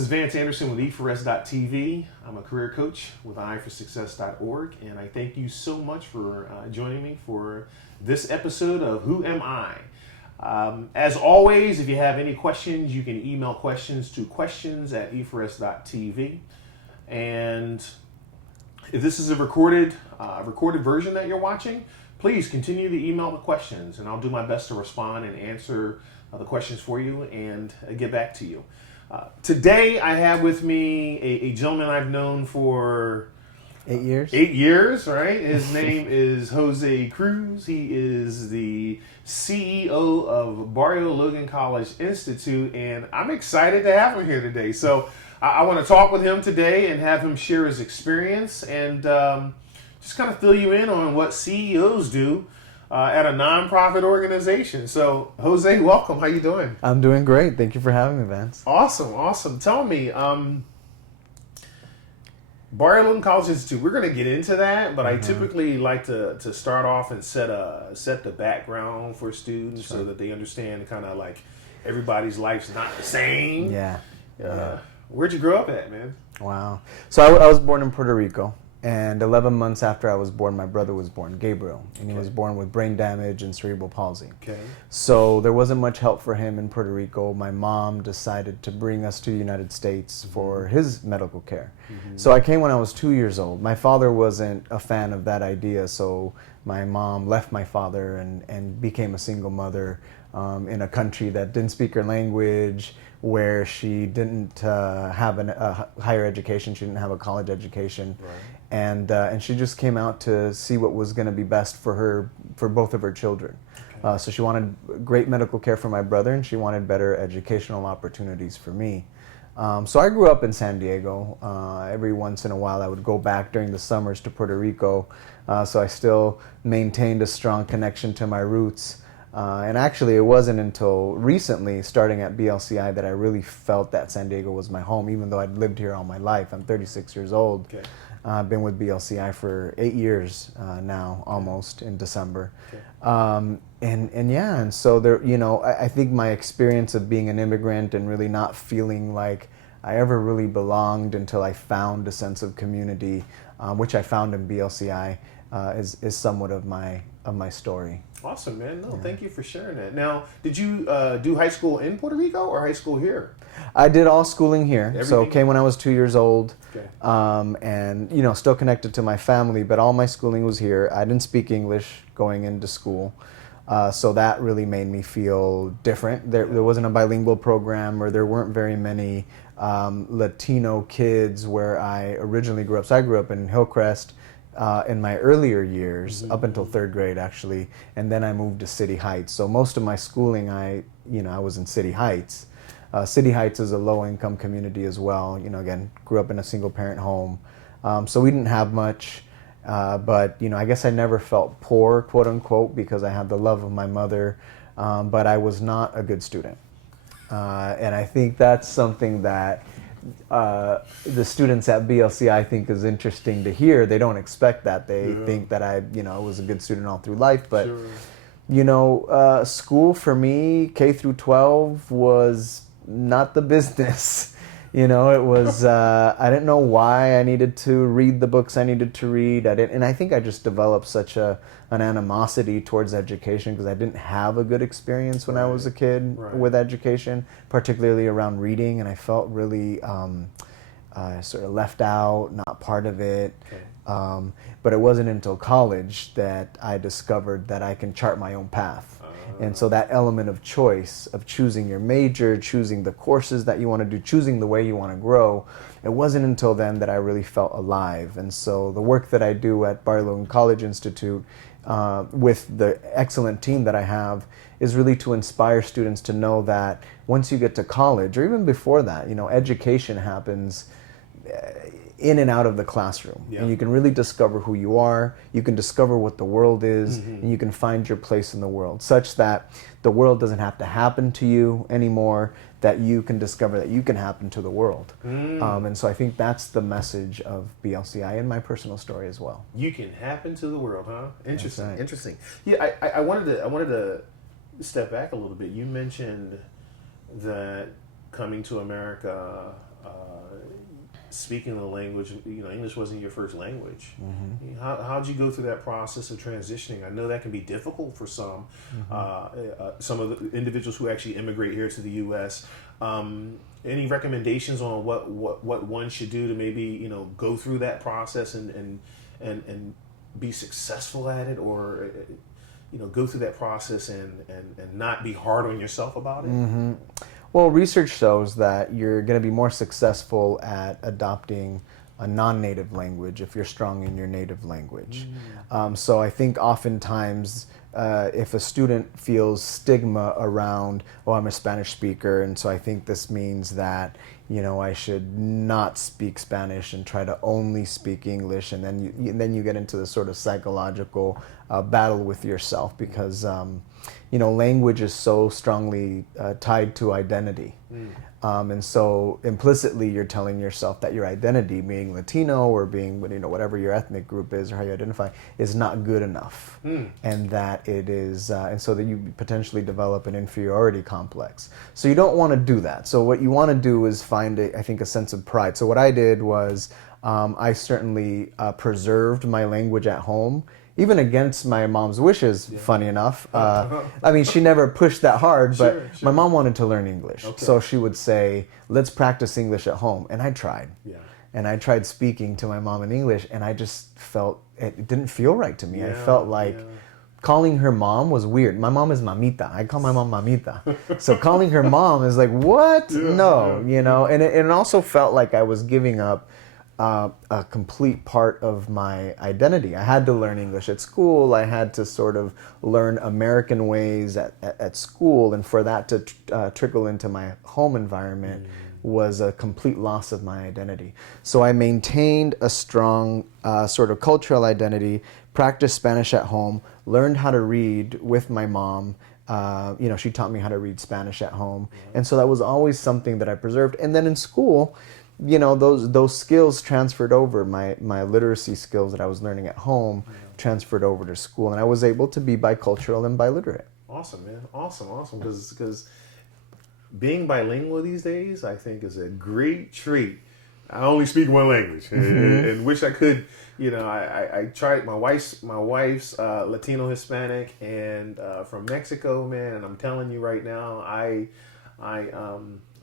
is Vance Anderson with E4S.TV. I'm a career coach with eyeforsuccess.org, and I thank you so much for joining me for this episode of Who Am I? As always, if you have any questions, you can email questions to questions@E4S.TV. And if this is a recorded version that you're watching, please continue to email the questions, and I'll do my best to respond and answer the questions for you and get back to you. Today, I have with me a gentleman I've known for 8 years. 8 years, right? His name is Jose Cruz. He is the CEO of Barrio Logan College Institute, and I'm excited to have him here today. So I want to talk with him today and have him share his experience and just kind of fill you in on what CEOs do at a nonprofit organization. So, Jose, welcome. How you doing? I'm doing great. Thank you for having me, Vance. Awesome. Tell me, Barrio Logan College Institute, we're going to get into that, but I typically like to start off and set the background for students so that they understand kind of like everybody's life's not the same. Yeah. Where'd you grow up at, man? Wow. So I was born in Puerto Rico. And 11 months after I was born, my brother was born, Gabriel. And he was born with brain damage and cerebral palsy. Okay. So there wasn't much help for him in Puerto Rico. My mom decided to bring us to the United States for his medical care. So I came when I was 2 years old. My father wasn't a fan of that idea, so my mom left my father and became a single mother in a country that didn't speak her language, where she didn't have a higher education. She didn't have a college education. Right. And she just came out to see what was going to be best for her, for both of her children. Okay. So she wanted great medical care for my brother, and she wanted better educational opportunities for me. So I grew up in San Diego. Every once in a while I would go back during the summers to Puerto Rico. So I still maintained a strong connection to my roots. And actually, it wasn't until recently, starting at BLCI, that I really felt that San Diego was my home, even though I'd lived here all my life. I'm 36 years old. Okay. I've been with BLCI for 8 years now, almost, in December. Okay. And so there, I think my experience of being an immigrant and really not feeling like I ever really belonged until I found a sense of community, which I found in BLCI, is somewhat of my story. Awesome, man. No, thank you for sharing that. Now, did you do high school in Puerto Rico or high school here? I did all schooling here. Everything? So came when I was 2 years old. Okay. And still connected to my family, but all my schooling was here. I didn't speak English going into school. So that really made me feel different. There wasn't a bilingual program, or there weren't very many Latino kids where I originally grew up. So I grew up in Hillcrest in my earlier years, up until third grade actually, and then I moved to City Heights. So most of my schooling, I was in City Heights. City Heights is a low-income community as well. Again, grew up in a single-parent home, so we didn't have much. But I guess I never felt poor, quote unquote, because I had the love of my mother. But I was not a good student, and I think that's something that the students at BLCI think is interesting to hear. They don't expect that. They think that I was a good student all through life. But school for me, K through 12, was not the business. It was, I didn't know why I needed to read the books I needed to read. And I think I just developed such an animosity towards education because I didn't have a good experience when I was a kid with education, particularly around reading, and I felt really sort of left out, not part of it. Okay. But it wasn't until college that I discovered that I can chart my own path. And so that element of choice, of choosing your major, choosing the courses that you want to do, choosing the way you want to grow, it wasn't until then that I really felt alive. And so the work that I do at Barrio Logan College Institute with the excellent team that I have is really to inspire students to know that once you get to college, or even before that, education happens in and out of the classroom. Yeah. And you can really discover who you are, you can discover what the world is, and you can find your place in the world, such that the world doesn't have to happen to you anymore, that you can discover that you can happen to the world. And so I think that's the message of BLCI and my personal story as well. You can happen to the world, huh? Interesting, right. Interesting. Yeah, I wanted to step back a little bit. You mentioned that coming to America speaking the language, English wasn't your first language. How'd you go through that process of transitioning? I know that can be difficult for some of the individuals who actually immigrate here to the U.S. Any recommendations on what one should do to maybe go through that process and be successful at it, or go through that process and not be hard on yourself about it? Well, research shows that you're going to be more successful at adopting a non-native language if you're strong in your native language. So I think oftentimes if a student feels stigma around, oh, I'm a Spanish speaker, and so I think this means that I should not speak Spanish and try to only speak English, and then you get into this sort of psychological battle with yourself, because language is so strongly tied to identity. And so implicitly you're telling yourself that your identity, being Latino or being whatever your ethnic group is or how you identify, is not good enough. And that it is, and so that you potentially develop an inferiority complex. So you don't want to do that. So what you want to do is find, I think, a sense of pride. So what I did was I certainly preserved my language at home, even against my mom's wishes, funny enough. I mean, she never pushed that hard, but Sure. my mom wanted to learn English. Okay. So she would say, let's practice English at home. And I tried. And I tried speaking to my mom in English, and I just felt, it didn't feel right to me. I felt like calling her mom was weird. My mom is mamita. I call my mom mamita. So calling her mom is like, what? No. And it also felt like I was giving up a complete part of my identity. I had to learn English at school. I had to sort of learn American ways at school, and for that to trickle into my home environment was a complete loss of my identity. So I maintained a strong sort of cultural identity, practiced Spanish at home, learned how to read with my mom. She taught me how to read Spanish at home. And so that was always something that I preserved. And then in school, those skills transferred over. My literacy skills that I was learning at home transferred over to school, and I was able to be bicultural and biliterate. Awesome, man. Awesome. Because being bilingual these days, I think, is a great treat. I only speak one language, and wish I could. I tried. My wife's Latino Hispanic and from Mexico, man. And I'm telling you right now, I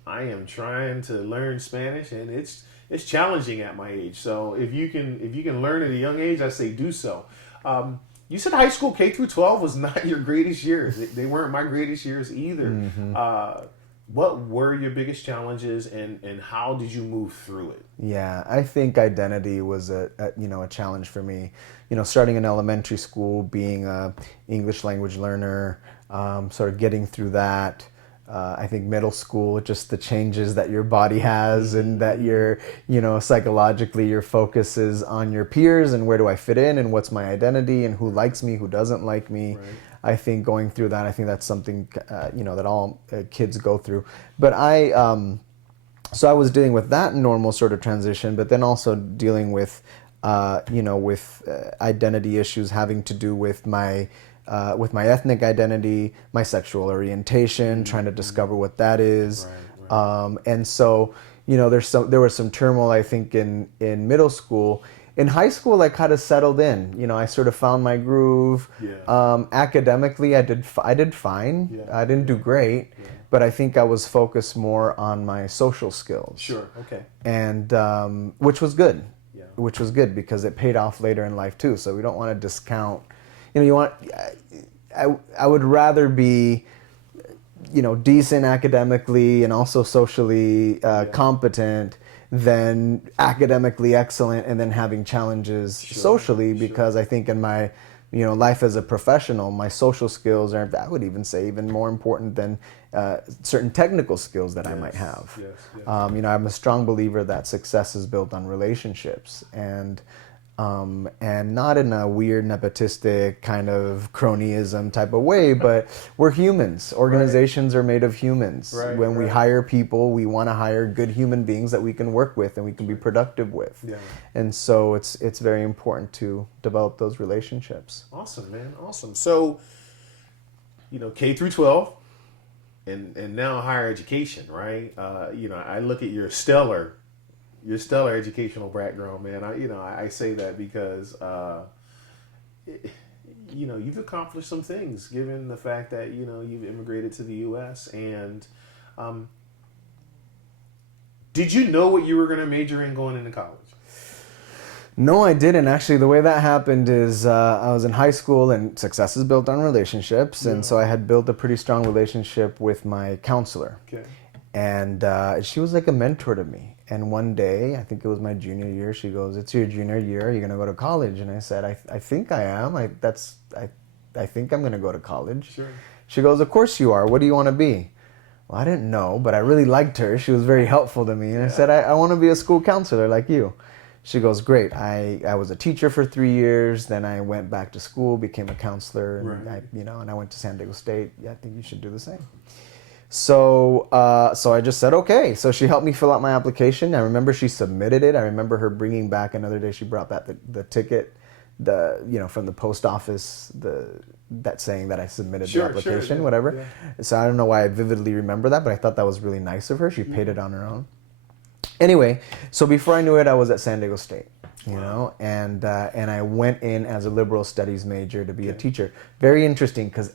am trying to learn Spanish, and it's challenging at my age. So if you can learn at a young age, I say do so. You said high school K through 12 was not your greatest years. They weren't my greatest years either. What were your biggest challenges, and how did you move through it? Yeah, I think identity was a challenge for me. Starting in elementary school, being a English language learner, sort of getting through that. I think middle school, just the changes that your body has, and that you're, psychologically your focus is on your peers and where do I fit in and what's my identity and who likes me, who doesn't like me. Right. I think going through that, I think that's something, that all kids go through. But so I was dealing with that normal sort of transition, but then also dealing with, with identity issues having to do with my ethnic identity, my sexual orientation, trying to discover what that is. Right. And so, there was some turmoil, I think, in middle school. In high school, I kind of settled in. I sort of found my groove. Academically, I did fine. I didn't do great, but I think I was focused more on my social skills. Sure. Okay. And which was good. Which was good because it paid off later in life too. So we don't want to discount. I would rather be, decent academically and also socially competent than academically excellent and then having challenges socially, because I think in my, life as a professional, my social skills are, I would even say, even more important than certain technical skills that I might have. I'm a strong believer that success is built on relationships, and not in a weird nepotistic kind of cronyism type of way, but we're humans. Organizations are made of humans. When we hire people, we want to hire good human beings that we can work with and we can be productive with. And so it's very important to develop those relationships. Awesome, man. Awesome. So, K through 12, and now higher education, right? I look at your stellar educational background, man. I say that because you've accomplished some things given the fact that you've immigrated to the U.S. and did you know what you were going to major in going into college? No, I didn't. Actually, the way that happened is I was in high school, and success is built on relationships. And so I had built a pretty strong relationship with my counselor. Okay. And she was like a mentor to me. And one day, I think it was my junior year, she goes, "It's your junior year. Are you going to go to college?" And I said, I think I am. I think I'm going to go to college. Sure. She goes, "Of course you are. What do you want to be?" Well, I didn't know, but I really liked her. She was very helpful to me. And I said, I want to be a school counselor like you. She goes, "Great." I was a teacher for 3 years. Then I went back to school, became a counselor, and right. I went to San Diego State. Yeah, I think you should do the same. So I just said, okay. So she helped me fill out my application. I remember she submitted it. I remember her bringing back another day. She brought back the ticket, from the post office, that saying that I submitted the application, whatever. Yeah. So I don't know why I vividly remember that, but I thought that was really nice of her. She paid it on her own. Anyway, so before I knew it, I was at San Diego State, and I went in as a liberal studies major to be a teacher. Very interesting because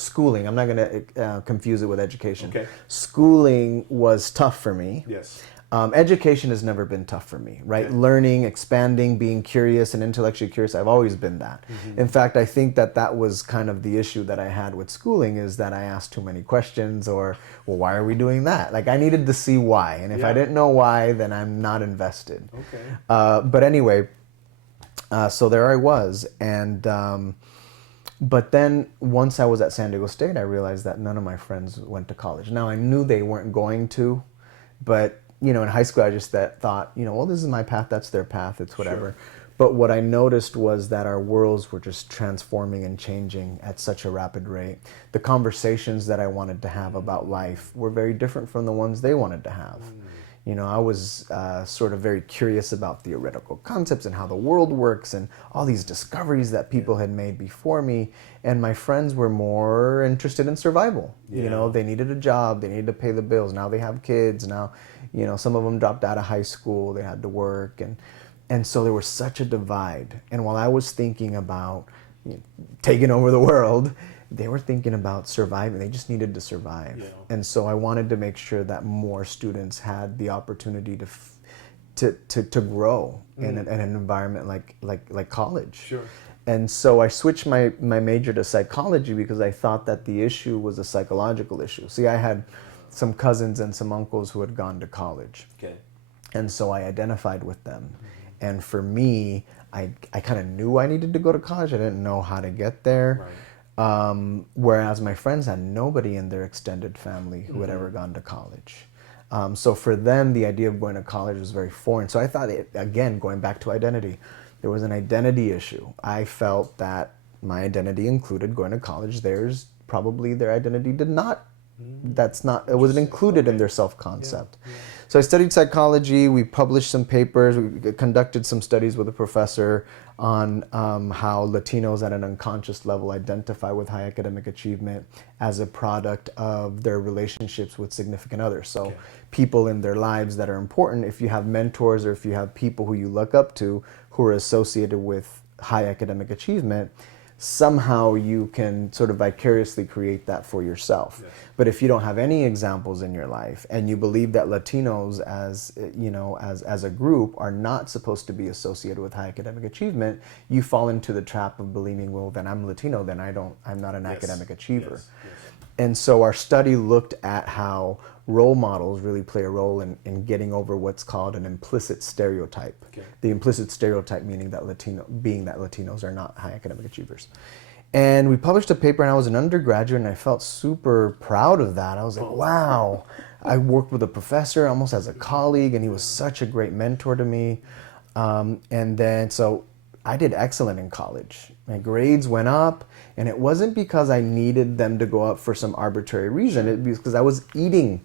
schooling, I'm not going to confuse it with education. Okay. Schooling was tough for me. Yes. Education has never been tough for me, right? Okay. Learning, expanding, being curious and intellectually curious, I've always been that. Mm-hmm. In fact, I think that was kind of the issue that I had with schooling is that I asked too many questions or, well, why are we doing that? Like I needed to see why. And if I didn't know why, then I'm not invested. Okay. But anyway, so there I was. And but then once I was at San Diego State, I realized that none of my friends went to college. Now I knew they weren't going to, but in high school, I just thought, well, this is my path, that's their path, it's whatever. Sure. But what I noticed was that our worlds were just transforming and changing at such a rapid rate. The conversations that I wanted to have about life were very different from the ones they wanted to have. I was sort of very curious about theoretical concepts and how the world works and all these discoveries that people had made before me. And my friends were more interested in survival. Yeah. They needed a job, they needed to pay the bills. Now they have kids. Now, some of them dropped out of high school, they had to work. And so there was such a divide. And while I was thinking about taking over the world, they were thinking about surviving. They just needed to survive. Yeah. And so I wanted to make sure that more students had the opportunity to grow in an environment like college. Sure. And so I switched my major to psychology because I thought that the issue was a psychological issue. See, I had some cousins and some uncles who had gone to college. Okay. And so I identified with them. Mm-hmm. And for me, I kind of knew I needed to go to college. I didn't know how to get there. Right. Whereas my friends had nobody in their extended family who had ever gone to college. So for them, the idea of going to college was very foreign. So I thought, again, going back to identity, there was an identity issue. I felt that my identity included going to college. Theirs, probably their identity did not. It wasn't included in their self-concept. Yeah. So I studied psychology. We published some papers. We conducted some studies with a professor on how Latinos at an unconscious level identify with high academic achievement as a product of their relationships with significant others. So people in their lives that are important, if you have mentors or if you have people who you look up to who are associated with high academic achievement, somehow you can sort of vicariously create that for yourself. Yes. But if you don't have any examples in your life and you believe that Latinos as a group are not supposed to be associated with high academic achievement, you fall into the trap of believing, well, then I'm Latino, then I'm not an academic achiever. Yes. Yes. And so our study looked at how role models really play a role in getting over what's called an implicit stereotype. Okay. The implicit stereotype meaning that Latinos are not high academic achievers. And we published a paper, and I was an undergraduate, and I felt super proud of that. I was like, wow. I worked with a professor almost as a colleague, and he was such a great mentor to me. And then, so I did excellent in college. My grades went up, and it wasn't because I needed them to go up for some arbitrary reason. It was because I was eating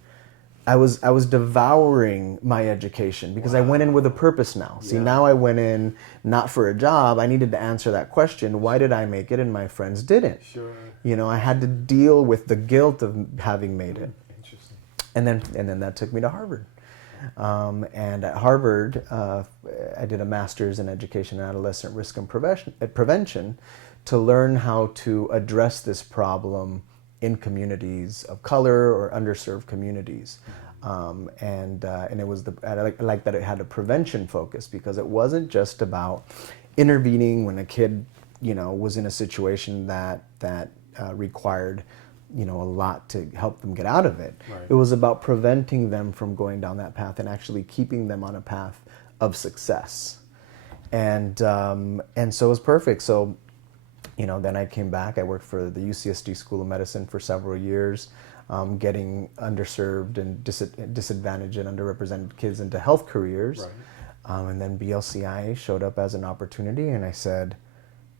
I was devouring my education because I went in with a purpose now. See, Yeah. now I went in not for a job. I needed to answer that question. Why did I make it and my friends didn't? Sure. You know, I had to deal with the guilt of having made it. Interesting. And then that took me to Harvard. And at Harvard, I did a master's in education and adolescent risk and prevention to learn how to address this problem in communities of color or underserved communities. And it was I like that it had a prevention focus, because it wasn't just about intervening when a kid, you know, was in a situation that required, you know, a lot to help them get out of it. Right. It was about preventing them from going down that path and actually keeping them on a path of success. And so it was perfect. So, you know, then I came back. I worked for the Ucsd School of Medicine for several years, getting underserved and disadvantaged and underrepresented kids into health careers. Right. And then BLCI showed up as an opportunity, and I said,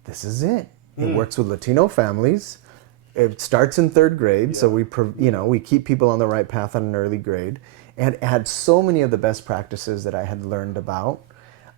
this is it. It works with Latino families. It starts in third grade, so we keep people on the right path on an early grade, and it had so many of the best practices that I had learned about.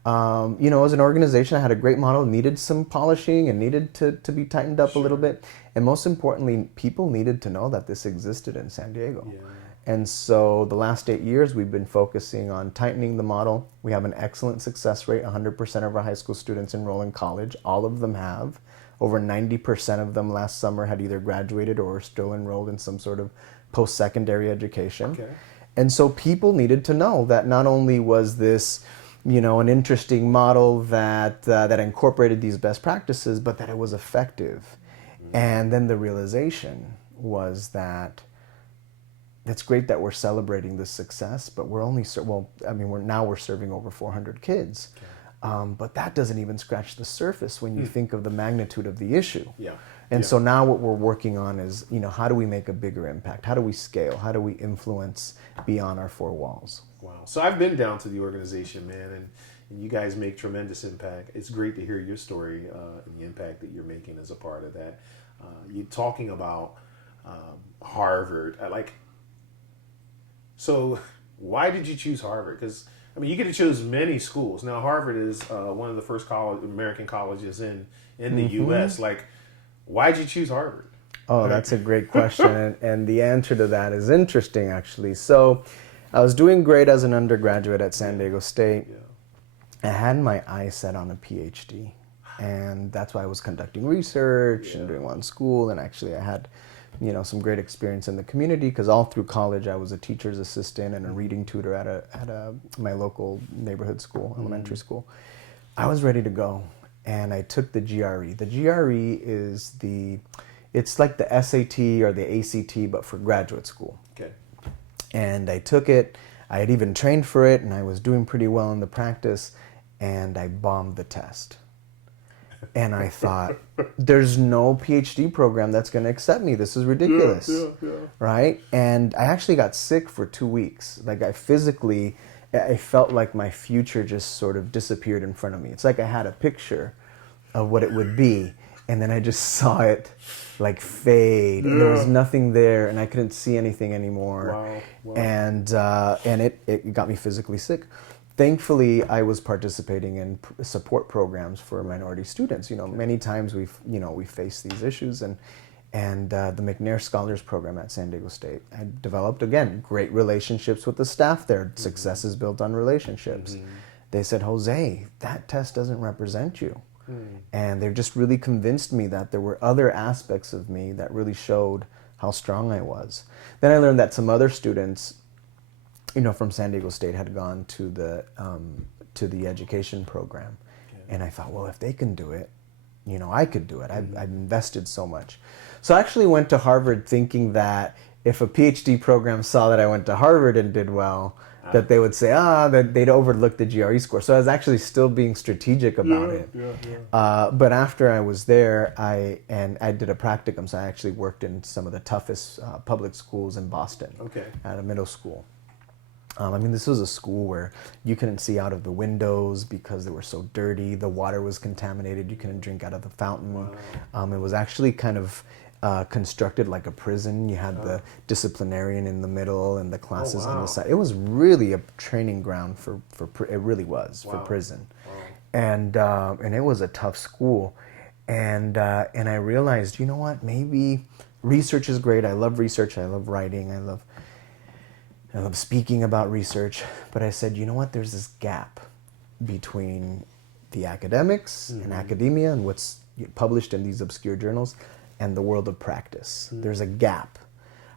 You know, as an organization, I had a great model, needed some polishing and needed to be tightened up a little bit. And most importantly, people needed to know that this existed in San Diego. Yeah. And so the last 8 years, we've been focusing on tightening the model. We have an excellent success rate. 100% of our high school students enroll in college. All of them have. Over 90% of them last summer had either graduated or were still enrolled in some sort of post-secondary education. Okay. And so people needed to know that not only was this, you know, an interesting model that that incorporated these best practices, but that it was effective. And then the realization was that it's great that we're celebrating this success, but we're only we're serving over 400 kids. Okay. But that doesn't even scratch the surface when you think of the magnitude of the issue. Yeah. And so now what we're working on is, you know, how do we make a bigger impact? How do we scale? How do we influence beyond our four walls? Wow. So I've been down to the organization, man, and you guys make tremendous impact. It's great to hear your story and the impact that you're making as a part of that. You're talking about Harvard. So why did you choose Harvard? Because, I mean, you could have chosen many schools. Now, Harvard is one of the first American colleges in the U.S. Like, why'd you choose Harvard? Oh, that's a great question. and the answer to that is interesting, actually. So I was doing great as an undergraduate at San Diego State. Yeah. I had my eyes set on a PhD. And that's why I was conducting research and doing one school. And actually I had, you know, some great experience in the community, because all through college I was a teacher's assistant and a reading tutor at my local neighborhood school, elementary school. I was ready to go, and I took the GRE. The GRE is it's like the SAT or the ACT, but for graduate school. Okay. And I took it. I had even trained for it, and I was doing pretty well in the practice, and I bombed the test. And I thought, there's no PhD program that's going to accept me. This is ridiculous. Yeah. Right? And I actually got sick for 2 weeks. Like, I felt like my future just sort of disappeared in front of me. It's like I had a picture of what it would be, and then I just saw it like fade, and there was nothing there, and I couldn't see anything anymore. Wow. And it got me physically sick. Thankfully, I was participating in support programs for minority students. You know, many times we face these issues, and the McNair Scholars Program at San Diego State. I developed, again, great relationships with the staff there. Success is built on relationships. They said, Jose, that test doesn't represent you. And they just really convinced me that there were other aspects of me that really showed how strong I was. Then I learned that some other students, you know, from San Diego State had gone to the education program. And I thought, well, if they can do it, you know, I could do it. I've invested so much. So I actually went to Harvard thinking that if a PhD program saw that I went to Harvard and did well, that they would say, that they'd overlook the GRE score. So I was actually still being strategic about it. But after I was there, I did a practicum. So I actually worked in some of the toughest public schools in Boston at a middle school. I mean, this was a school where you couldn't see out of the windows because they were so dirty. The water was contaminated. You couldn't drink out of the fountain. It was actually kind of constructed like a prison. You had the disciplinarian in the middle and the classes on the wow. side. It was really a training ground for it really was for Wow. prison. Wow. And it was a tough school. And I realized, you know what, maybe research is great. I love research. I love writing. I love speaking about research. But I said, you know what, there's this gap between the academics and academia and what's published in these obscure journals and the world of practice. There's a gap.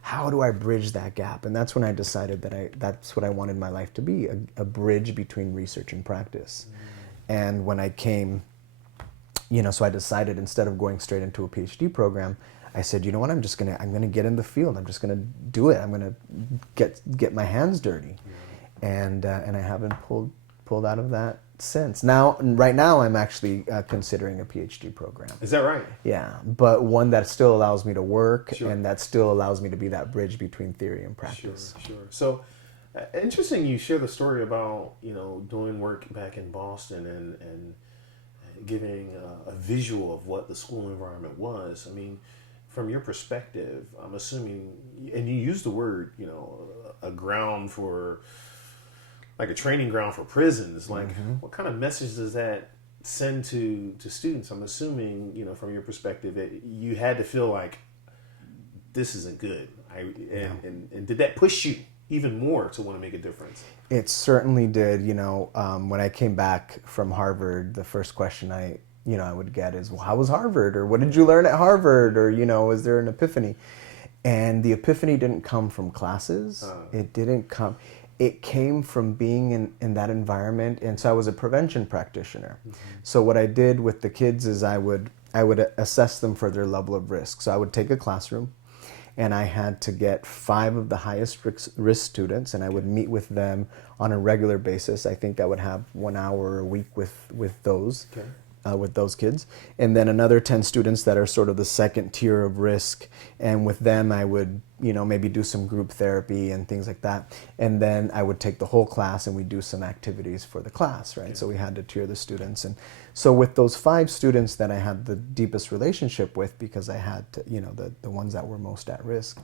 How do I bridge that gap? And that's when I decided that that's what I wanted my life to be, a bridge between research and practice. And when I came, so I decided, instead of going straight into a PhD program, I said, you know what, I'm gonna get in the field. I'm just gonna do it. I'm gonna get my hands dirty. And I haven't pulled out of that since. Right now, I'm actually considering a PhD program. Is that right? Yeah, but one that still allows me to work, Sure. and that still allows me to be that bridge between theory and practice. Sure. So, interesting you share the story about, doing work back in Boston and giving a visual of what the school environment was. I mean, from your perspective, I'm assuming, and you use the word, a ground for, like a training ground for prisons. Like, what kind of message does that send to students? I'm assuming, from your perspective, you had to feel like this isn't good. And did that push you even more to want to make a difference? It certainly did. When I came back from Harvard, the first question I would get is, well, how was Harvard? Or what did you learn at Harvard? Or, is there an epiphany? And the epiphany didn't come from classes. It didn't come. It came from being in that environment. And so I was a prevention practitioner. So what I did with the kids is I would assess them for their level of risk. So I would take a classroom, and I had to get 5 of the highest risk students, and I would meet with them on a regular basis. I think I would have 1 hour a week with those. With those kids, and then another 10 students that are sort of the second tier of risk, and with them I would maybe do some group therapy and things like that, and then I would take the whole class and we'd do some activities for the class, right? So we had to tier the students. And so with those 5 students that I had the deepest relationship with, because I had to, the ones that were most at risk,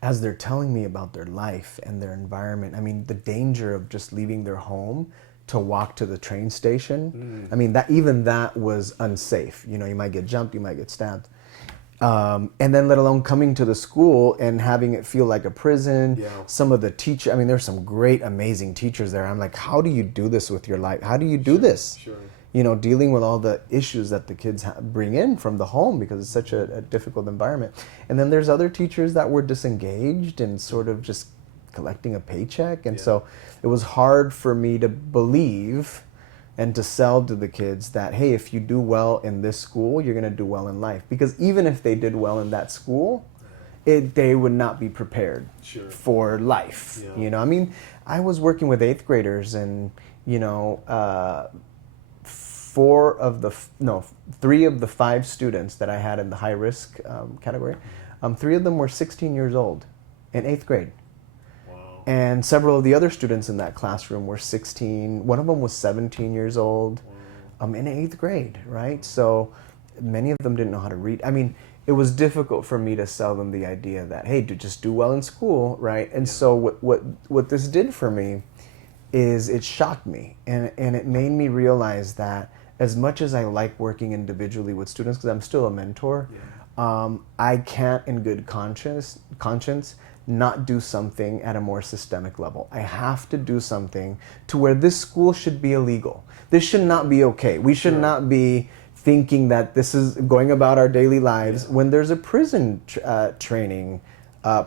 as they're telling me about their life and their environment, I mean, the danger of just leaving their home to walk to the train station. I mean, that was unsafe. You might get jumped, you might get stabbed. And then let alone coming to the school and having it feel like a prison. Yeah. Some of the teachers, I mean, there's some great, amazing teachers there. I'm like, how do you do this with your life? How do you do this? Sure. Dealing with all the issues that the kids bring in from the home, because it's such a difficult environment. And then there's other teachers that were disengaged and sort of just collecting a paycheck. And so it was hard for me to believe and to sell to the kids that, hey, if you do well in this school, you're going to do well in life. Because even if they did well in that school, they would not be prepared for life. I mean, I was working with 8th graders, and 3 of the 5 students that I had in the high risk category, 3 of them were 16 years old in 8th grade. And several of the other students in that classroom were 16. One of them was 17 years old, in 8th grade, right? So many of them didn't know how to read. I mean, it was difficult for me to sell them the idea that, hey, just do well in school, right? And so what this did for me is it shocked me, and it made me realize that as much as I like working individually with students, because I'm still a mentor, I can't in good conscience not do something at a more systemic level. I have to do something to where this school should be illegal. This should not be okay. We should not be thinking that this is going about our daily lives when there's a prison training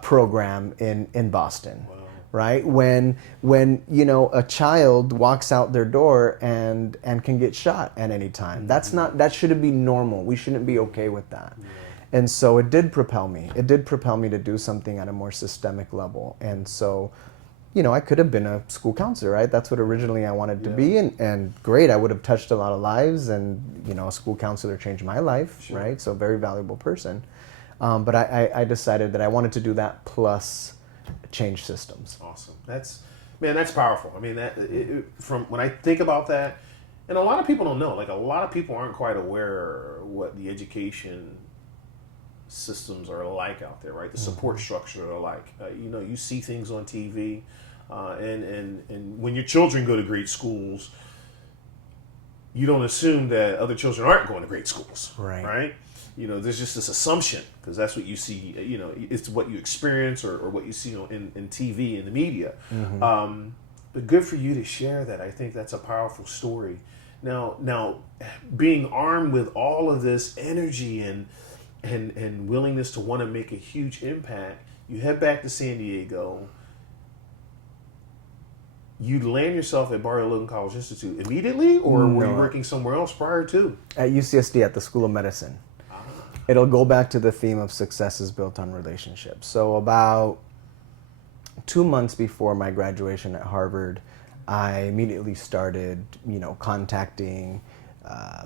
program in Boston. Right? When a child walks out their door and can get shot at any time. That shouldn't be normal. We shouldn't be okay with that. And so it did propel me. It did propel me to do something at a more systemic level. And so, I could have been a school counselor, right? That's what originally I wanted to be. And great, I would have touched a lot of lives, and, a school counselor changed my life, right? So a very valuable person. But I decided that I wanted to do that plus change systems. Awesome. That's powerful. I mean, from when I think about that, and a lot of people don't know, like a lot of people aren't quite aware what the education systems are like out there, right? The support structure are like. You see things on TV, and when your children go to great schools, you don't assume that other children aren't going to great schools, right? There's just this assumption because that's what you see. It's what you experience or what you see in TV and the media. But good for you to share that. I think that's a powerful story. Now, being armed with all of this energy and willingness to want to make a huge impact, you head back to San Diego. You land yourself at Barrio Logan College Institute immediately, or were you working somewhere else prior to? At UCSD at the School of Medicine. It'll go back to the theme of success is built on relationships. So about 2 months before my graduation at Harvard, I immediately started, contacting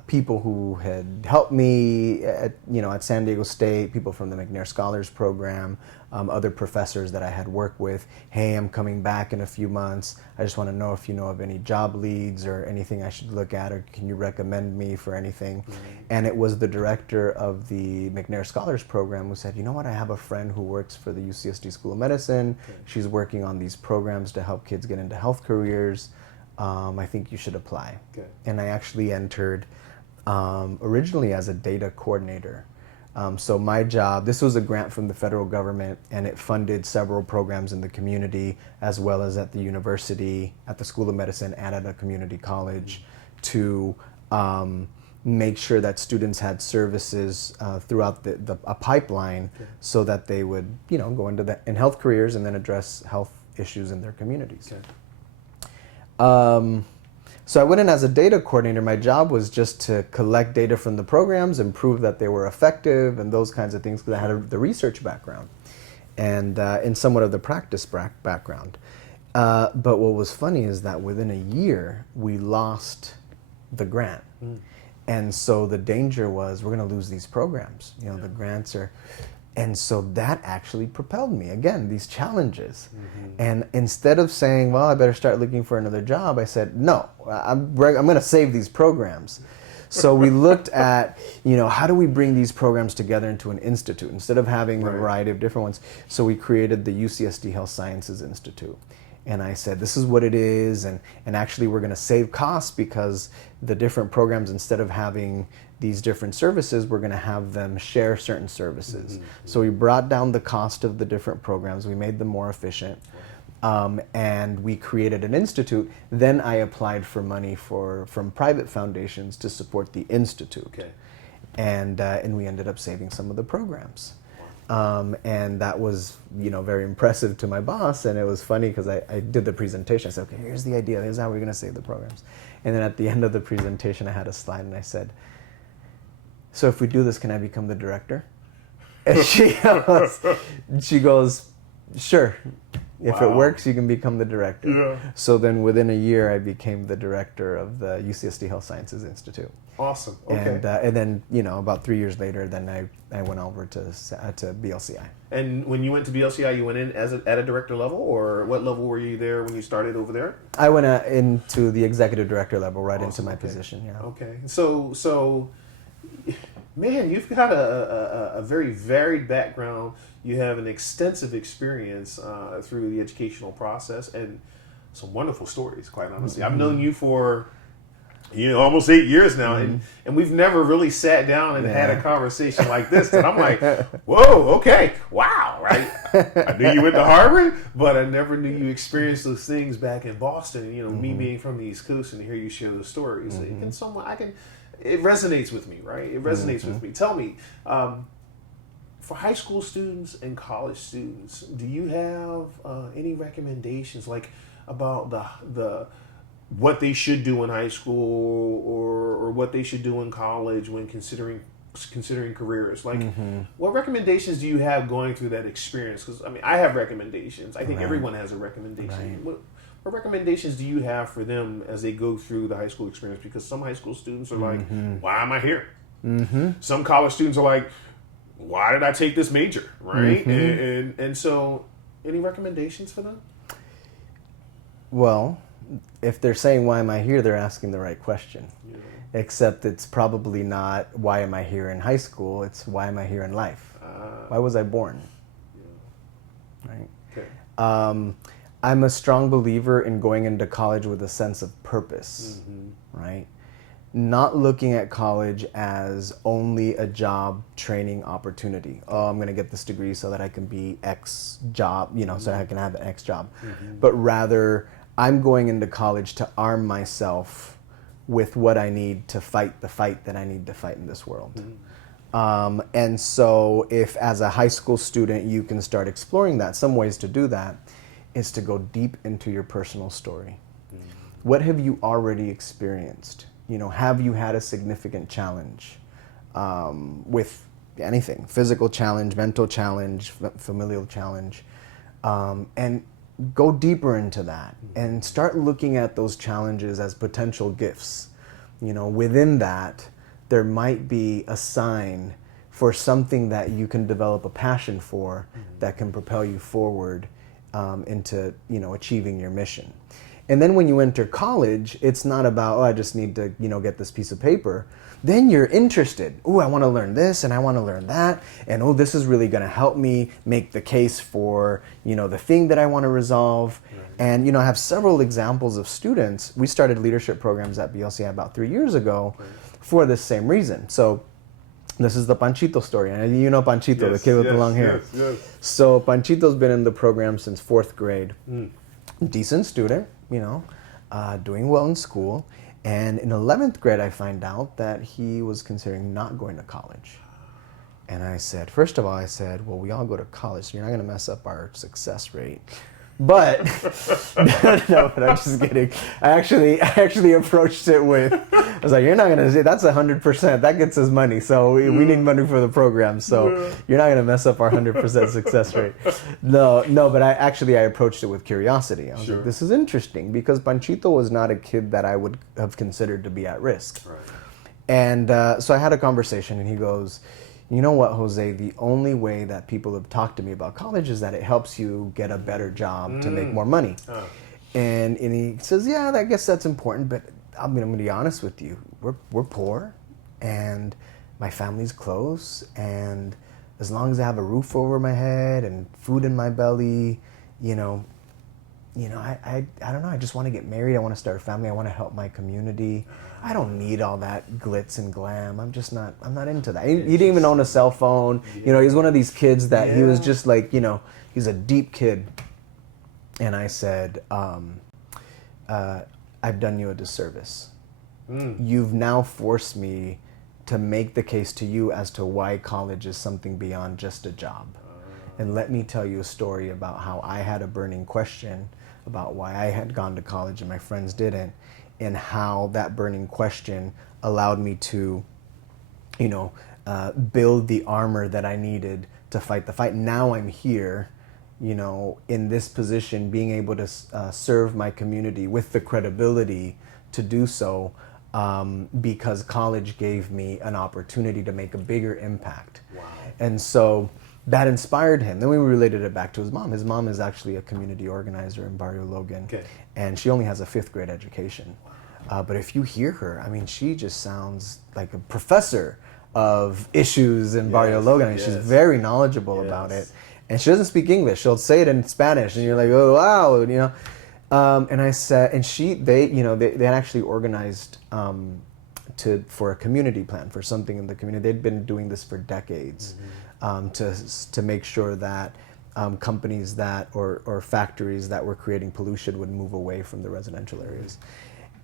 people who had helped me at San Diego State, people from the McNair Scholars Program, other professors that I had worked with. Hey, I'm coming back in a few months. I just want to know if you know of any job leads or anything I should look at, or can you recommend me for anything? And it was the director of the McNair Scholars Program who said, you know what, I have a friend who works for the UCSD School of Medicine. She's working on these programs to help kids get into health careers. I think you should apply. And I actually entered originally as a data coordinator. So my job, this was a grant from the federal government, and it funded several programs in the community as well as at the university, at the School of Medicine, and at a community college to make sure that students had services throughout a pipeline so that they would go into in health careers and then address health issues in their communities. So I went in as a data coordinator. My job was just to collect data from the programs and prove that they were effective and those kinds of things, because I had the research background and somewhat of the practice background. But what was funny is that within a year, we lost the grant. And so the danger was we're going to lose these programs. The grants are... And so that actually propelled me. Again, these challenges. And instead of saying, well, I better start looking for another job, I said, no, I'm going to save these programs. So we looked at, how do we bring these programs together into an institute instead of having a variety of different ones? So we created the UCSD Health Sciences Institute. And I said, this is what it is, and actually we're going to save costs because the different programs, instead of having these different services, we're going to have them share certain services. So we brought down the cost of the different programs, we made them more efficient, and we created an institute. Then I applied for money from private foundations to support the institute. And we ended up saving some of the programs. And that was, very impressive to my boss. And it was funny because I did the presentation. I said, okay, here's the idea. Here's how we're going to save the programs. And then at the end of the presentation, I had a slide and I said, so if we do this, can I become the director? And she goes, sure. If it works, you can become the director. So then within a year, I became the director of the UCSD Health Sciences Institute. Awesome. Okay. And then, about 3 years later, then I went over to BLCI. And when you went to BLCI, you went in at a director level, or what level were you there when you started over there? I went into the executive director level, into my position. Okay. So, man, you've got a very varied background. You have an extensive experience through the educational process and some wonderful stories, quite honestly. I've known you for almost 8 years now, and we've never really sat down and had a conversation like this. And I'm like, whoa, okay, wow, right? I knew you went to Harvard, but I never knew you experienced those things back in Boston. Me being from the East Coast and to hear you share those stories, it resonates with me, right? It resonates with me. Tell me, for high school students and college students, do you have any recommendations, like about the what they should do in high school or what they should do in college when considering careers? Like, what recommendations do you have going through that experience? Because I have recommendations. I think everyone has a recommendation. What recommendations do you have for them as they go through the high school experience? Because some high school students are like, why am I here? Some college students are like, why did I take this major? Right? And so, any recommendations for them? Well, if they're saying, why am I here, they're asking the right question. Yeah. Except it's probably not, why am I here in high school? It's, why am I here in life? Why was I born? Yeah. Right? Okay. I'm a strong believer in going into college with a sense of purpose, right? Not looking at college as only a job training opportunity. Oh, I'm going to get this degree so that I can be X job, you know, so that I can have an X job. But rather, I'm going into college to arm myself with what I need to fight the fight that I need to fight in this world. And so if as a high school student you can start exploring that, some ways to do that is to go deep into your personal story. What have you already experienced? You know, have you had a significant challenge with anything, physical challenge, mental challenge, familial challenge, and go deeper into that and start looking at those challenges as potential gifts. You know, within that, there might be a sign for something that you can develop a passion for that can propel you forward into, you know, achieving your mission. And then when you enter college, it's not about, oh, I just need to, you know, get this piece of paper. Then you're interested. Oh, I want to learn this and I want to learn that. And oh, this is really going to help me make the case for, you know, the thing that I want to resolve. And, you know, I have several examples of students. We started leadership programs at BLCI about 3 years ago for this same reason. So this is the Panchito story. And you know Panchito, the kid with the long hair. So Panchito's been in the program since 4th grade. Decent student, you know, doing well in school. And in 11th grade, I find out that he was considering not going to college. And I said, first of all, I said, well, we all go to college, so you're not going to mess up our success rate. But, no, but I'm just kidding. I actually approached it with, I was like, you're not going to say, that's 100%. That gets us money. So we need money for the program. So you're not going to mess up our 100% success rate. No, but I approached it with curiosity. I was like, this is interesting because Panchito was not a kid that I would have considered to be at risk. Right. And so I had a conversation and he goes, you know what, Jose, the only way that people have talked to me about college is that it helps you get a better job to make more money. And he says, yeah, I guess that's important, but I'm going to be honest with you. We're poor, and my family's close, and as long as I have a roof over my head and food in my belly, I don't know, I just want to get married, I want to start a family, I want to help my community. I don't need all that glitz and glam. I'm not into that. He didn't even own a cell phone. You know, he's one of these kids that he was just like, you know, he's a deep kid. And I said, I've done you a disservice. You've now forced me to make the case to you as to why college is something beyond just a job. And let me tell you a story about how I had a burning question about why I had gone to college and my friends didn't, and how that burning question allowed me to, build the armor that I needed to fight the fight. Now I'm here, in this position, being able to serve my community with the credibility to do so, because college gave me an opportunity to make a bigger impact. Wow. And so that inspired him. Then we related it back to his mom. His mom is actually a community organizer in Barrio Logan, and she only has a 5th grade education. But if you hear her, I mean, she just sounds like a professor of issues in Barrio Logan. I mean, she's very knowledgeable about it, and she doesn't speak English. She'll say it in Spanish, and you're like, oh wow, And I said, and they had actually organized for a community plan for something in the community. They'd been doing this for decades. To make sure that companies or factories that were creating pollution would move away from the residential areas.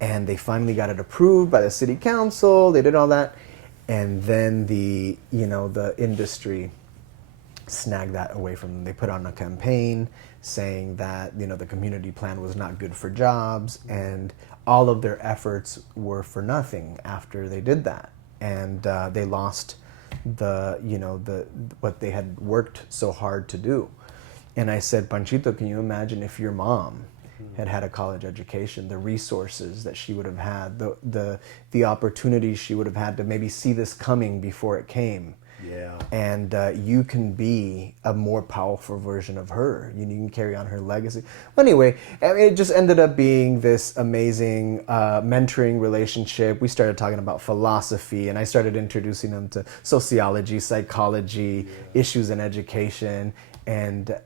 And they finally got it approved by the city council. They did all that. And then the industry snagged that away from them. They put on a campaign saying that, the community plan was not good for jobs, and all of their efforts were for nothing after they did that. And they lost what they had worked so hard to do. And I said, Panchito, can you imagine if your mom had had a college education, the resources that she would have had, the opportunities she would have had to maybe see this coming before it came. Yeah. And you can be a more powerful version of her. You can carry on her legacy. Well, anyway, it just ended up being this amazing mentoring relationship. We started talking about philosophy, and I started introducing them to sociology, psychology, issues in education. And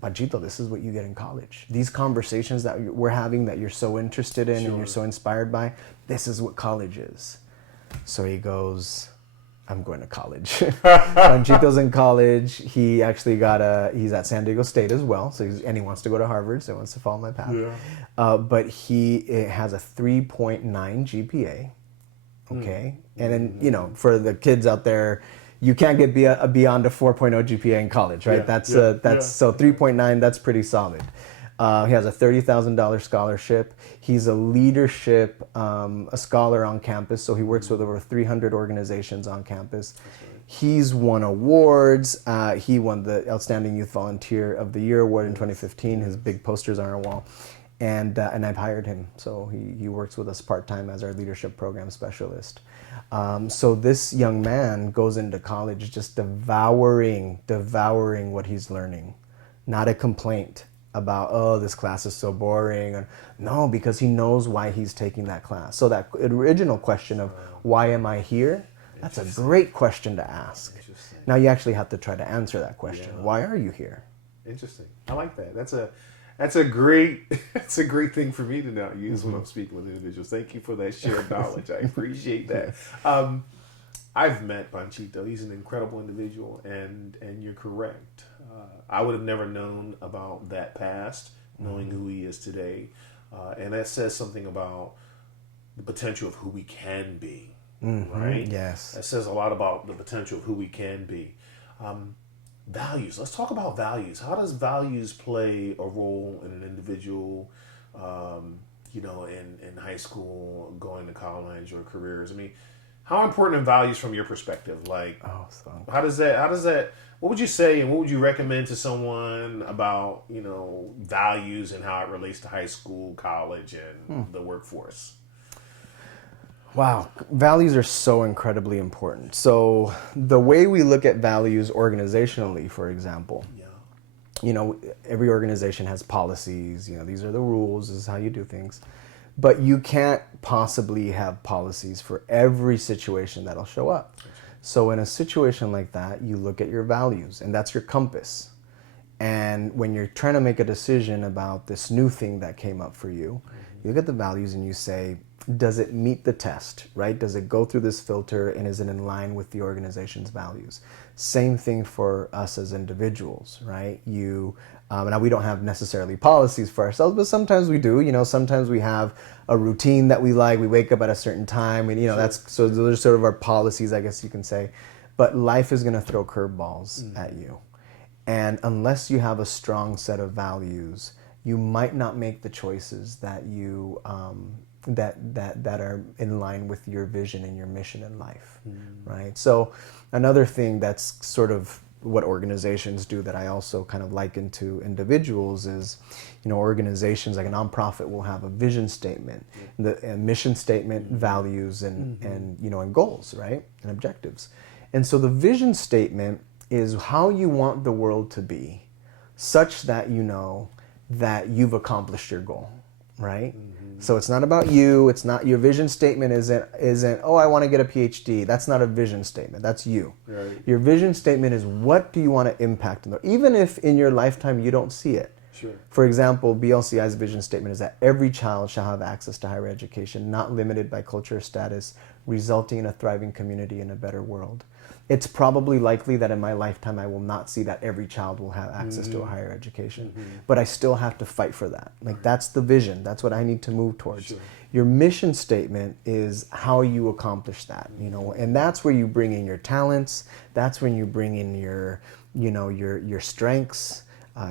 Panchito, this is what you get in college. These conversations that we're having that you're so interested in and you're so inspired by, this is what college is. So he goes, I'm going to college. Panchito's in college. He actually he's at San Diego State as well. And he wants to go to Harvard, so he wants to follow my path. Yeah. But he has a 3.9 GPA. Okay. And then, for the kids out there, you can't get beyond a 4.0 GPA in college, right? So 3.9, that's pretty solid. He has a $30,000 scholarship. He's a leadership, a scholar on campus, so he works with over 300 organizations on campus. Right. He's won awards. He won the Outstanding Youth Volunteer of the Year award in 2015. His big posters are on our wall. And I've hired him, so he works with us part-time as our leadership program specialist. So this young man goes into college just devouring what he's learning, not a complaint about, oh, this class is so boring. No, because he knows why he's taking that class. So that original question of why am I here? That's a great question to ask. Now you actually have to try to answer that question. Yeah. Why are you here? Interesting. I like that. That's a great thing for me to now use when I'm speaking with individuals. Thank you for that shared knowledge. I appreciate that. I've met Panchito. He's an incredible individual, and you're correct. I would have never known about that past, knowing who he is today. And that says something about the potential of who we can be, right? Yes. That says a lot about the potential of who we can be. Values. Let's talk about values. How does values play a role in an individual, in high school, going to college, or careers? I mean, how important are values from your perspective? Like, how does that, what would you say and what would you recommend to someone about, values and how it relates to high school, college, and the workforce? Wow. Values are so incredibly important. So the way we look at values organizationally, for example, every organization has policies, these are the rules, this is how you do things. But you can't possibly have policies for every situation that'll show up. So in a situation like that, you look at your values, and that's your compass. And when you're trying to make a decision about this new thing that came up for you, you look at the values and you say, does it meet the test, right? Does it go through this filter, and is it in line with the organization's values? Same thing for us as individuals, right? Now we don't have necessarily policies for ourselves, but sometimes we do. Sometimes we have a routine that we like. We wake up at a certain time, and so those are sort of our policies, I guess you can say. But life is going to throw curveballs at you, and unless you have a strong set of values, you might not make the choices that you that are in line with your vision and your mission in life, right? So another thing that's sort of what organizations do that I also kind of liken to individuals is, organizations like a nonprofit will have a vision statement, a mission statement, values, and goals, right? And objectives. And so the vision statement is how you want the world to be, such that you know that you've accomplished your goal, right? So it's not about you. It's not, your vision statement isn't oh, I want to get a PhD. That's not a vision statement. That's you. Right. Your vision statement is, what do you want to impact in the, even if in your lifetime you don't see it. Sure. For example, BLCI's vision statement is that every child shall have access to higher education, not limited by culture or status, resulting in a thriving community and a better world. It's probably likely that in my lifetime I will not see that every child will have access to a higher education. But I still have to fight for that. Like, that's the vision. That's what I need to move towards. Sure. Your mission statement is how you accomplish that, and that's where you bring in your talents. That's when you bring in your strengths,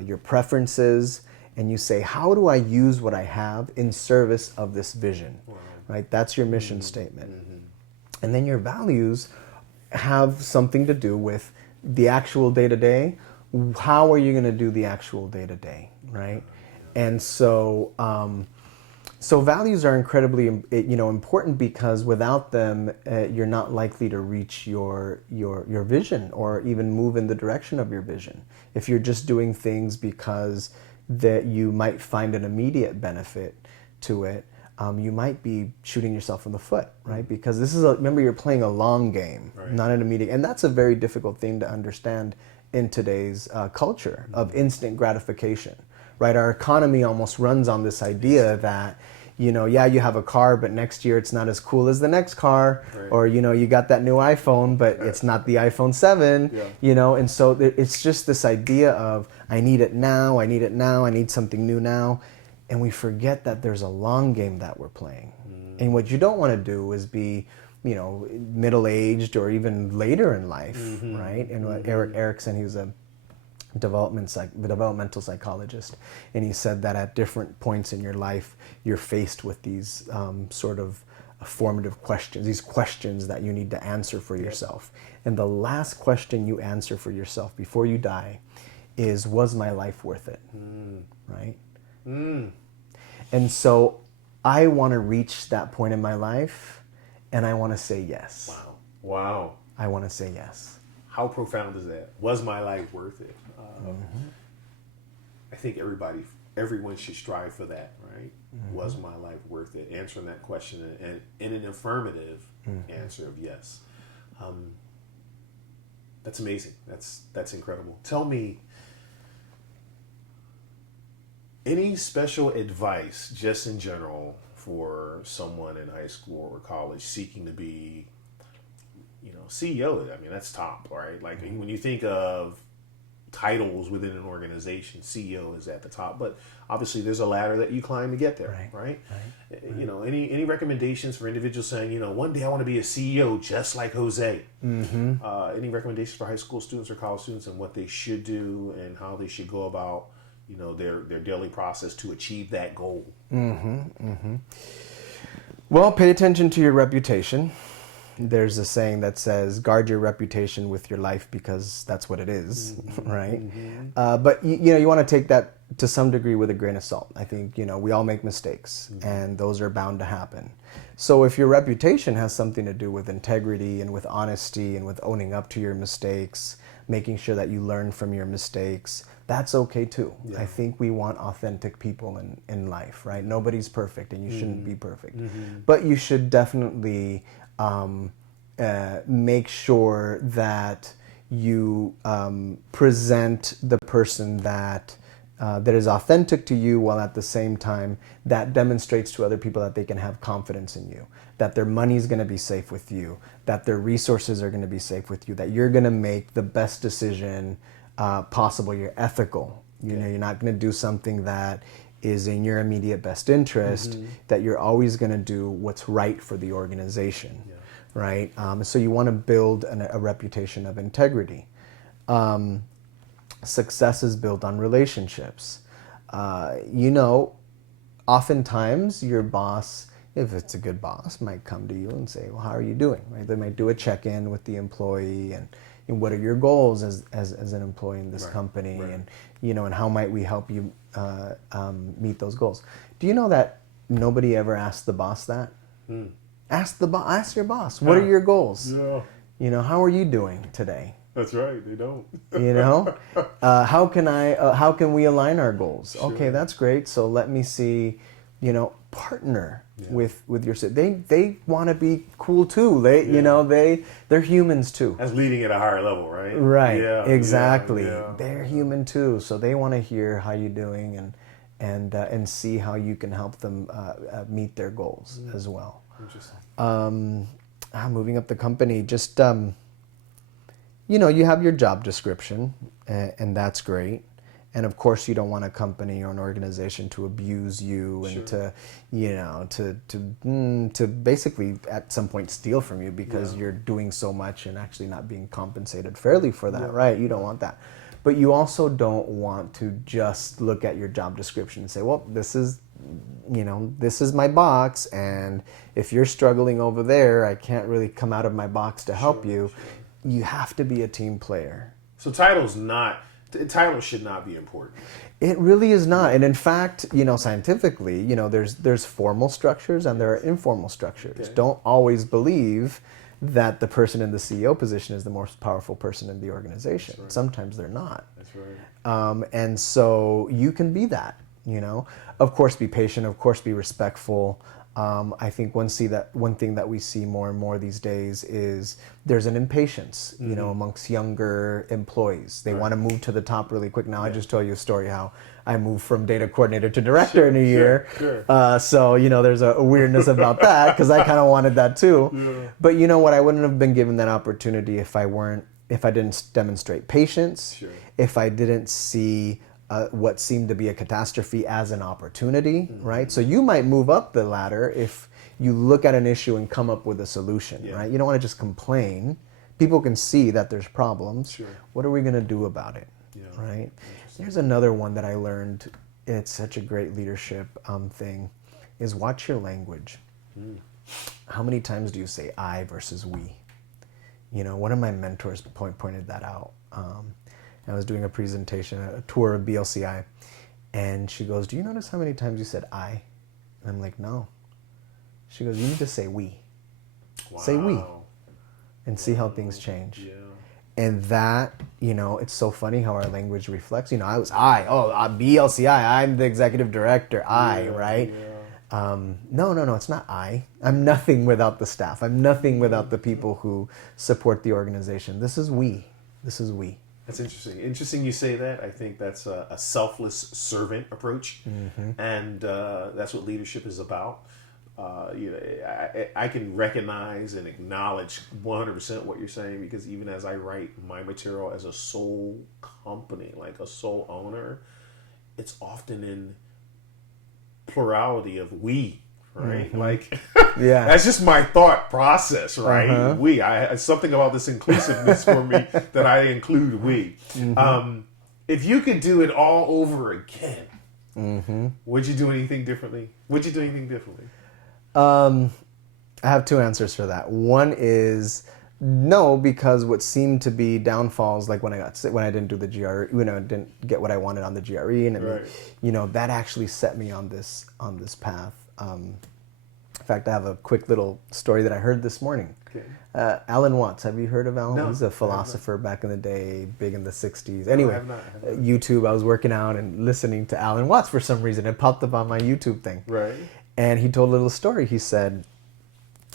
your preferences, and you say, how do I use what I have in service of this vision? Wow. Right? That's your mission statement. And then your values have something to do with the actual day-to-day. How are you going to do the actual day-to-day, right? And so, so values are incredibly, important because without them, you're not likely to reach your vision or even move in the direction of your vision. If you're just doing things because that you might find an immediate benefit to it, you might be shooting yourself in the foot, right? Because this is remember, you're playing a long game, right, not an immediate, and that's a very difficult thing to understand in today's culture of instant gratification, right? Our economy almost runs on this idea that, you have a car, but next year it's not as cool as the next car, right, or, you got that new iPhone, but it's not the iPhone 7, and so it's just this idea of, I need it now, I need something new now, and we forget that there's a long game that we're playing. And what you don't want to do is be, middle-aged or even later in life, right? And what Erik Erikson, he was a developmental psychologist, and he said that at different points in your life you're faced with these sort of formative questions, these questions that you need to answer for yourself, and the last question you answer for yourself before you die is, was my life worth it? Right? And so I want to reach that point in my life, and I want to say yes. Wow. I want to say yes. How profound is that? Was my life worth it? I think everyone should strive for that, right? Was my life worth it? Answering that question and in an affirmative answer of yes. That's amazing. That's incredible. Tell me, any special advice, just in general, for someone in high school or college seeking to be, CEO? I mean, that's top, right? Like when you think of titles within an organization, CEO is at the top, but obviously there's a ladder that you climb to get there, right? Any recommendations for individuals saying, one day I want to be a CEO just like Jose? Any recommendations for high school students or college students and what they should do and how they should go about, their daily process to achieve that goal? Well, pay attention to your reputation. There's a saying that says, guard your reputation with your life, because that's what it is, right? But you want to take that to some degree with a grain of salt. I think, we all make mistakes, and those are bound to happen. So if your reputation has something to do with integrity and with honesty and with owning up to your mistakes, making sure that you learn from your mistakes, that's okay too. I think we want authentic people in life, right? Nobody's perfect, and you shouldn't be perfect. But you should definitely make sure that you present the person that is authentic to you, while at the same time that demonstrates to other people that they can have confidence in you, that their money's going to be safe with you, that their resources are going to be safe with you, that you're going to make the best decision possible. You're ethical. You're not going to do something that is in your immediate best interest, that you're always going to do what's right for the organization, right? So you want to build a reputation of integrity. Success is built on relationships. Oftentimes your boss, if it's a good boss, might come to you and say, well, how are you doing? Right? They might do a check-in with the employee and what are your goals as an employee in this company, and and how might we help you meet those goals? Do you know that nobody ever asks the boss that? Ask your boss, what are your goals? How are you doing today? That's right, they don't. How can we align our goals? Okay, that's great. So let me see, partner with your, they want to be cool too. They're humans too. That's leading at a higher level, right? Right. Exactly. They're human too, so they want to hear how you're doing and see how you can help them meet their goals as well. Interesting. Moving up the company, just you have your job description, and that's great. And of course, you don't want a company or an organization to abuse you and to basically at some point steal from you because you're doing so much and actually not being compensated fairly for that, right? You don't want that. But you also don't want to just look at your job description and say, well, this is my box, and if you're struggling over there, I can't really come out of my box to help you. You have to be a team player. So title's not The title should not be important. It really is not. And in fact, scientifically, there's formal structures and there are informal structures. Okay. Don't always believe that the person in the CEO position is the most powerful person in the organization. Right. Sometimes they're not. That's right. And so you can be that, Of course, be patient. Of course, be respectful. I think one thing that we see more and more these days is there's an impatience, amongst younger employees. They want to move to the top really quick. Now, I just told you a story how I moved from data coordinator to director in a year. Sure. So, there's a weirdness about that because I kind of wanted that too. Yeah. But you know what? I wouldn't have been given that opportunity if I didn't demonstrate patience, Sure. if I didn't see what seemed to be a catastrophe as an opportunity, right? So you might move up the ladder if you look at an issue and come up with a solution, right? You don't want to just complain. People can see that there's problems. Sure. What are we going to do about it, right? Here's another one that I learned. It's such a great leadership thing, is watch your language. How many times do you say I versus we? One of my mentors pointed that out. I was doing a presentation, a tour of BLCI, and she goes, do you notice how many times you said I? And I'm like, no. She goes, you need to say we. Wow. Say we. And see how things change. Yeah. And that, it's so funny how our language reflects. BLCI, I'm the executive director, right? Yeah. No, it's not I. I'm nothing without the staff. I'm nothing without the people who support the organization. This is we. That's interesting. Interesting you say that. I think that's a selfless servant approach, and that's what leadership is about. I can recognize and acknowledge 100% what you're saying, because even as I write my material as a sole company, like a sole owner, it's often in plurality of we. Right, like that's just my thought process, right? We, something about this inclusiveness for me that I include we. If you could do it all over again, would you do anything differently? I have two answers for that. One is no, because what seemed to be downfalls, like when I didn't do the GRE, didn't get what I wanted on the GRE, and that actually set me on this path. In fact, I have a quick little story that I heard this morning. Okay. Alan Watts, have you heard of Alan? No, he's a philosopher back in the day, big in the 60s. Anyway, I have not. YouTube, I was working out and listening to Alan Watts for some reason. It popped up on my YouTube thing. Right. And he told a little story. He said,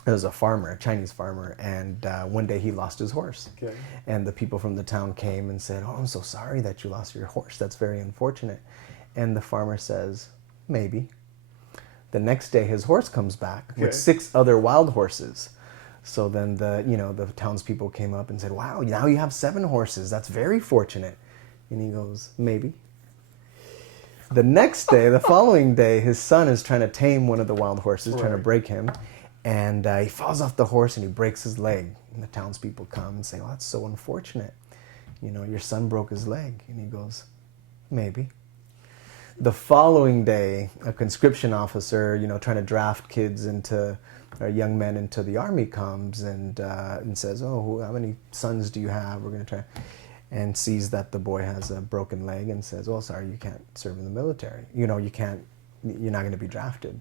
it was a farmer, a Chinese farmer, and one day he lost his horse. Okay. And the people from the town came and said, I'm so sorry that you lost your horse. That's very unfortunate. And the farmer says, maybe. The next day, his horse comes back with 6 other wild horses. So then the townspeople came up and said, wow, now you have 7 horses. That's very fortunate. And he goes, maybe. The next day, the following day, his son is trying to tame one of the wild horses, trying to break him. And he falls off the horse and he breaks his leg. And the townspeople come and say, oh, that's so unfortunate. Your son broke his leg. And he goes, maybe. The following day, a conscription officer, trying to draft kids young men into the army comes and says, oh, how many sons do you have? We're going to try, and sees that the boy has a broken leg and says, oh, sorry, you can't serve in the military. You're not going to be drafted.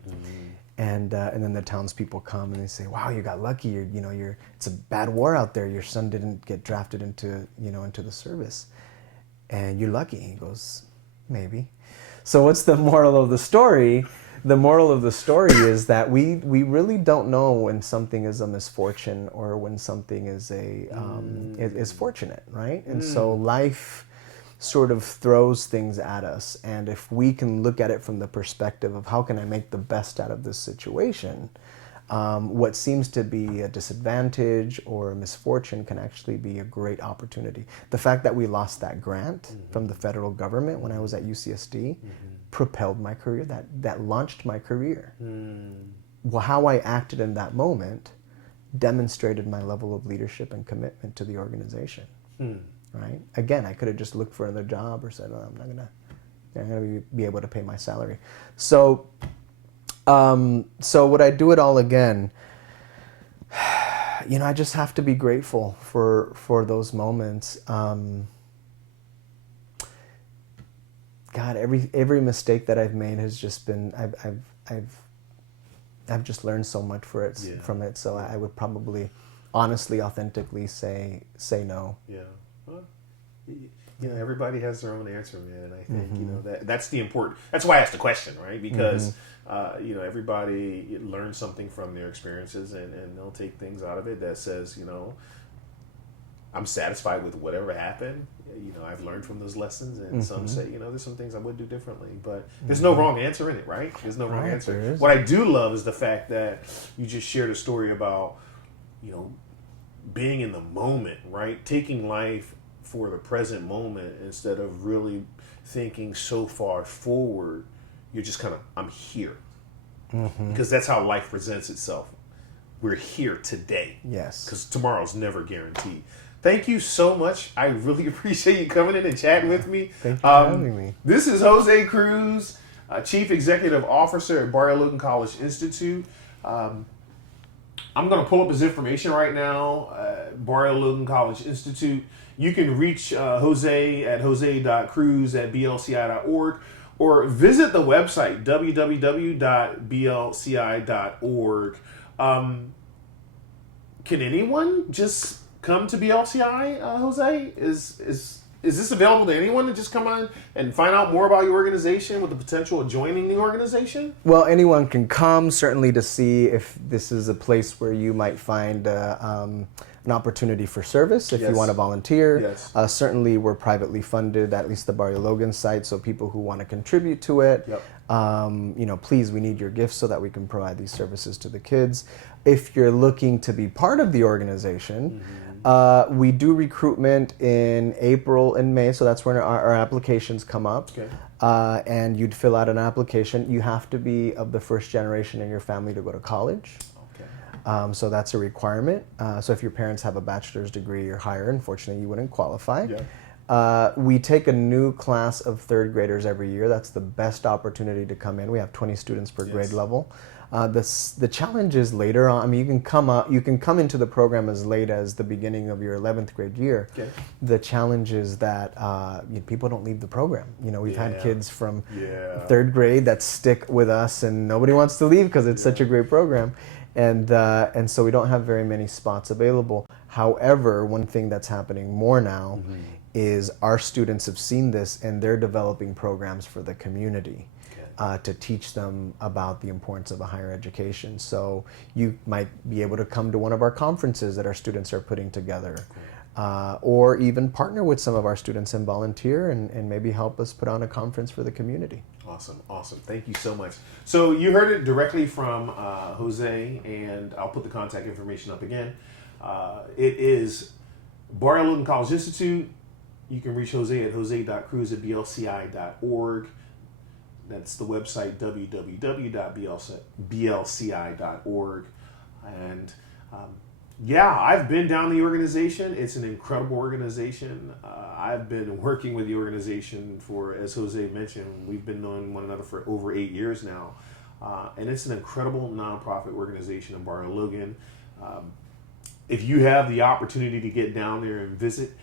And then the townspeople come and they say, wow, you got lucky. It's a bad war out there. Your son didn't get drafted into the service. And you're lucky. He goes, maybe. So what's the moral of the story? The moral of the story is that we really don't know when something is a misfortune or when something is is fortunate, right? And so life sort of throws things at us, and if we can look at it from the perspective of how can I make the best out of this situation, what seems to be a disadvantage or a misfortune can actually be a great opportunity. The fact that we lost that grant from the federal government when I was at Ucsd propelled my career, that launched my career. Well, how I acted in that moment demonstrated my level of leadership and commitment to the organization. Right? Again, I could have just looked for another job or said, oh, I'm not gonna be able to pay my salary. So would I do it all again? I just have to be grateful for those moments. God, every mistake that I've made has just been I've just learned so much from it. So I would probably honestly, authentically say no. Yeah. Well, everybody has their own answer, man. I think that's why I asked the question, right? Because everybody learns something from their experiences, and they'll take things out of it that says, I'm satisfied with whatever happened. I've learned from those lessons, and some say, there's some things I would do differently, but there's no wrong answer in it, right? There's no wrong answer. What I do love is the fact that you just shared a story about, being in the moment, right? Taking life for the present moment instead of really thinking so far forward. You're just kind of, I'm here. Because that's how life presents itself. We're here today. Yes. Because tomorrow's never guaranteed. Thank you so much. I really appreciate you coming in and chatting with me. Thank you for having me. This is Jose Cruz, Chief Executive Officer at Barrio Logan College Institute. I'm going to pull up his information right now. Barrio Logan College Institute. You can reach Jose at jose.cruz@blci.org or visit the website www.blci.org. Can anyone just come to BLCI, Jose? Is this available to anyone to just come on and find out more about your organization with the potential of joining the organization? Well, anyone can come, certainly, to see if this is a place where you might find an opportunity for service if you want to volunteer. Yes. Certainly, we're privately funded, at least the Barrio Logan site, so people who want to contribute to it, please, we need your gifts so that we can provide these services to the kids. If you're looking to be part of the organization, we do recruitment in April and May, so that's when our applications come up. Okay. And you'd fill out an application. You have to be of the first generation in your family to go to college. Okay. So that's a requirement. So if your parents have a bachelor's degree or higher, unfortunately, you wouldn't qualify. Yeah. We take a new class of third graders every year. That's the best opportunity to come in. We have 20 students per grade level. The challenge is later on. I mean, you can come into the program as late as the beginning of your 11th grade year. Okay. The challenge is that people don't leave the program. We've had kids from third grade that stick with us, and nobody wants to leave because it's such a great program, and so we don't have very many spots available. However, one thing that's happening more now is our students have seen this, and they're developing programs for the community. To teach them about the importance of a higher education. So you might be able to come to one of our conferences that our students are putting together, or even partner with some of our students and volunteer and maybe help us put on a conference for the community. Awesome. Thank you so much. So you heard it directly from Jose, and I'll put the contact information up again. It is Barrio Logan College Institute. You can reach Jose at jose.cruz@blci.org. That's the website, www.blci.org. And I've been down the organization. It's an incredible organization. I've been working with the organization for, as Jose mentioned, we've been knowing one another for over 8 years now. And it's an incredible nonprofit organization in Barrio Logan. If you have the opportunity to get down there and visit,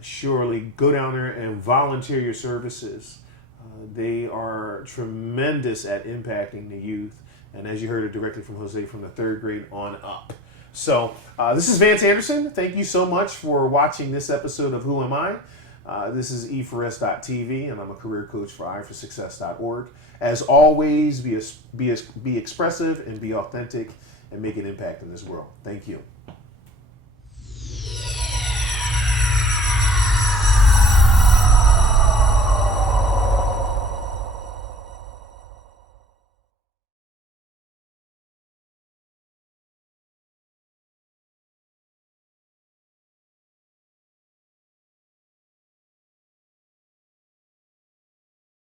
surely go down there and volunteer your services. They are tremendous at impacting the youth, and as you heard it directly from Jose, from the third grade on up. So this is Vance Anderson. Thank you so much for watching this episode of Who Am I? This is E4S.TV, and I'm a career coach for iforsuccess.org. As always, be expressive and be authentic and make an impact in this world. Thank you.